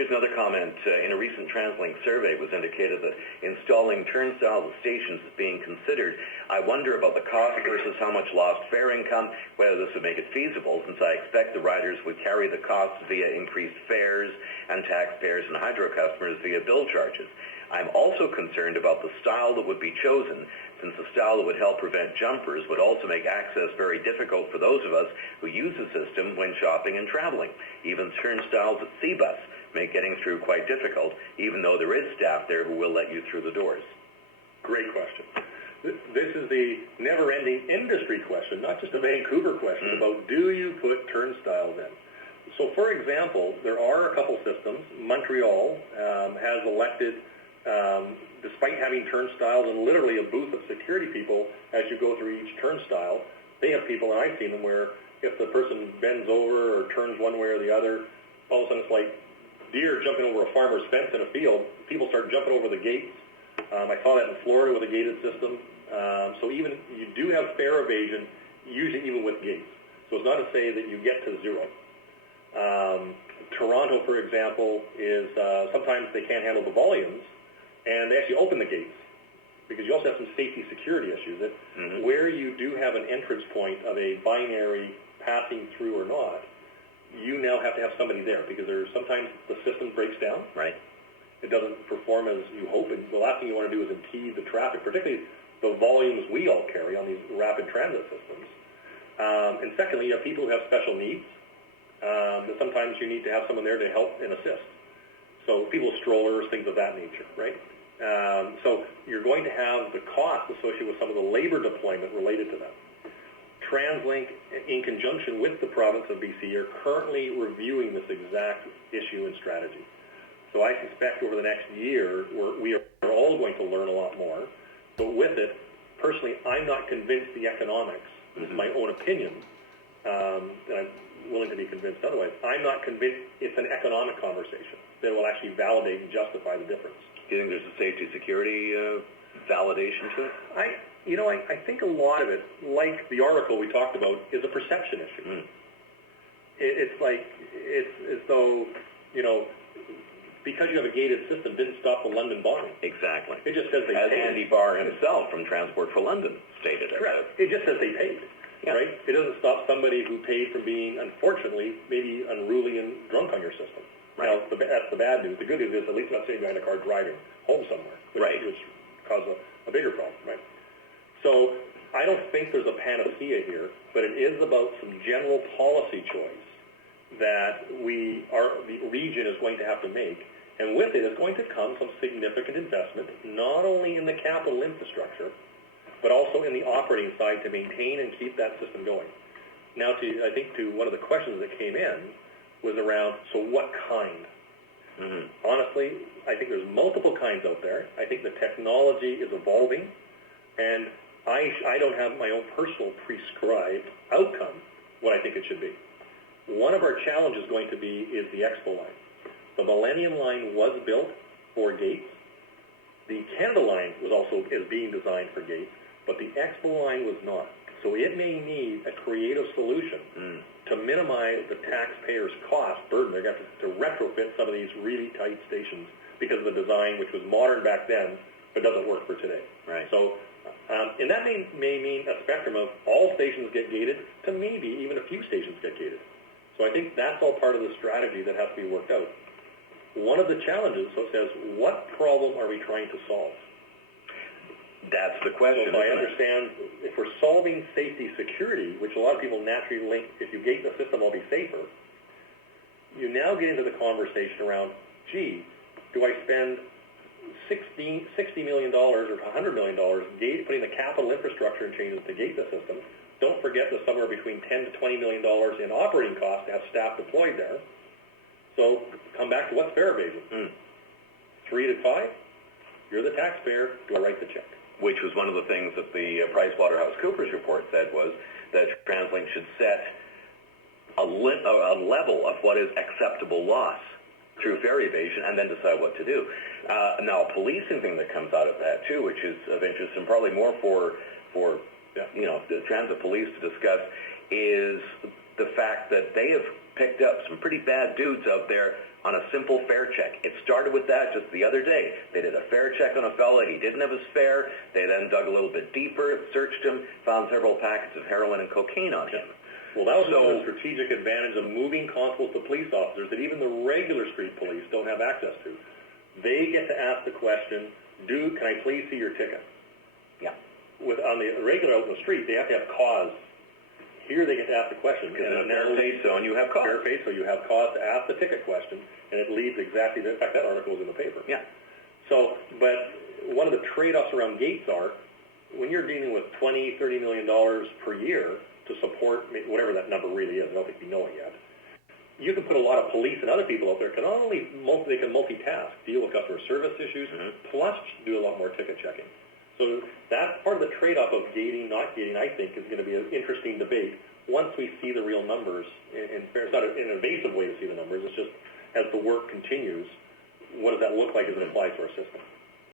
Here's another comment. In a recent TransLink survey, it was indicated that installing turnstiles at stations is being considered. I wonder about the cost versus how much lost fare income, whether this would make it feasible, since I expect the riders would carry the costs via increased fares and taxpayers and hydro customers via bill charges. I'm also concerned about the style that would be chosen, since the style that would help prevent jumpers would also make access very difficult for those of us who use the system when shopping and traveling. Even turnstiles at Seabus make getting through quite difficult, even though there is staff there who will let you through the doors. Great question. This is the never-ending industry question, not just a Vancouver question, about do you put turnstiles in? So, for example, there are a couple systems. Montreal has elected, despite having turnstiles and literally a booth of security people as you go through each turnstile, they have people, and I've seen them, where if the person bends over or turns one way or the other, all of a sudden it's like deer jumping over a farmer's fence in a field. People start jumping over the gates. I saw that in Florida with a gated system. So even you do have fare evasion, usually even with gates. So it's not to say that you get to zero. Toronto, for example, is sometimes they can't handle the volumes, and they actually open the gates because you also have some safety security issues. That where you do have an entrance point of a binary passing through or not, you now have to have somebody there because there's sometimes the system breaks down. Right. It doesn't perform as you hope, and the last thing you want to do is impede the traffic, particularly the volumes we all carry on these rapid transit systems. And secondly, you have people who have special needs. That sometimes you need to have someone there to help and assist. So people with strollers, things of that nature, right? So you're going to have the cost associated with some of the labor deployment related to that. TransLink, in conjunction with the province of BC, are currently reviewing this exact issue and strategy. So I suspect over the next year, we are all going to learn a lot more. But with it, personally, I'm not convinced the economics, this is my own opinion, and I'm willing to be convinced otherwise, I'm not convinced it's an economic conversation that will actually validate and justify the difference. Do you think there's a safety security validation to it? I think a lot of it, like the article we talked about, is a perception issue. It's as though, because you have a gated system, didn't stop the London bombing. Exactly. It just says they paid. As Andy Barr himself from Transport for London stated. Correct. It just says they paid. Yeah. Right? It doesn't stop somebody who paid from being, unfortunately, maybe unruly and drunk on your system. Right. Now, that's the bad news. The good news is at least not sitting behind a car driving home somewhere, which causes a bigger problem. Right. So I don't think there's a panacea here, but it is about some general policy choice that the region is going to have to make. And with it is going to come some significant investment, not only in the capital infrastructure, but also in the operating side to maintain and keep that system going. Now, I think to one of the questions that came in was around, so what kind? Honestly, I think there's multiple kinds out there. I think the technology is evolving, and I don't have my own personal prescribed outcome, what I think it should be. One of our challenges going to be is the Expo line. The Millennium line was built for gates. The Canada line is being designed for gates, but the Expo line was not. So it may need a creative solution to minimize the taxpayers' cost burden. They're going to retrofit some of these really tight stations because of the design, which was modern back then, but doesn't work for today. Right. So, and that may mean a spectrum of all stations get gated to maybe even a few stations get gated. So I think that's all part of the strategy that has to be worked out. One of the challenges, so it says, what problem are we trying to solve? That's the question. So if I understand, if we're solving safety security, which a lot of people naturally link, if you gate the system, I'll be safer, you now get into the conversation around, gee, do I spend $60 million or $100 million putting the capital infrastructure and changes to gate the system? Don't forget there's somewhere between $10 to $20 million in operating costs to have staff deployed there. So come back to what's fare evasion? 3 to 5? You're the taxpayer. Do I write the check? Which was one of the things that the PricewaterhouseCoopers report said was that TransLink should set a level of what is acceptable loss through fare evasion and then decide what to do. Now, a policing thing that comes out of that, too, which is of interest and probably more for the transit police to discuss, is the fact that they have picked up some pretty bad dudes out there on a simple fare check. It started with that just the other day. They did a fare check on a fella. He didn't have his fare. They then dug a little bit deeper, searched him, found several packets of heroin and cocaine on him. Well, that was another strategic advantage of moving constables to police officers that even the regular street police don't have access to. They get to ask the question, can I please see your ticket? Yeah. On the regular out in the street, they have to have cause. Here they get to ask the question. Because in a fair face zone, you have cause. Fair face, so you have cause to ask the ticket question, and it leads exactly to, in fact, that article is in the paper. Yeah. So, but one of the trade-offs around gates are, when you're dealing with $20, $30 million per year to support whatever that number really is, I don't think we know it yet, you can put a lot of police and other people out there, they can multitask, deal with customer service issues, plus do a lot more ticket checking. So that's part of the trade-off of gating, not gating, I think, is going to be an interesting debate once we see the real numbers. It's not an invasive way to see the numbers. It's just as the work continues, what does that look like as it applies to our system?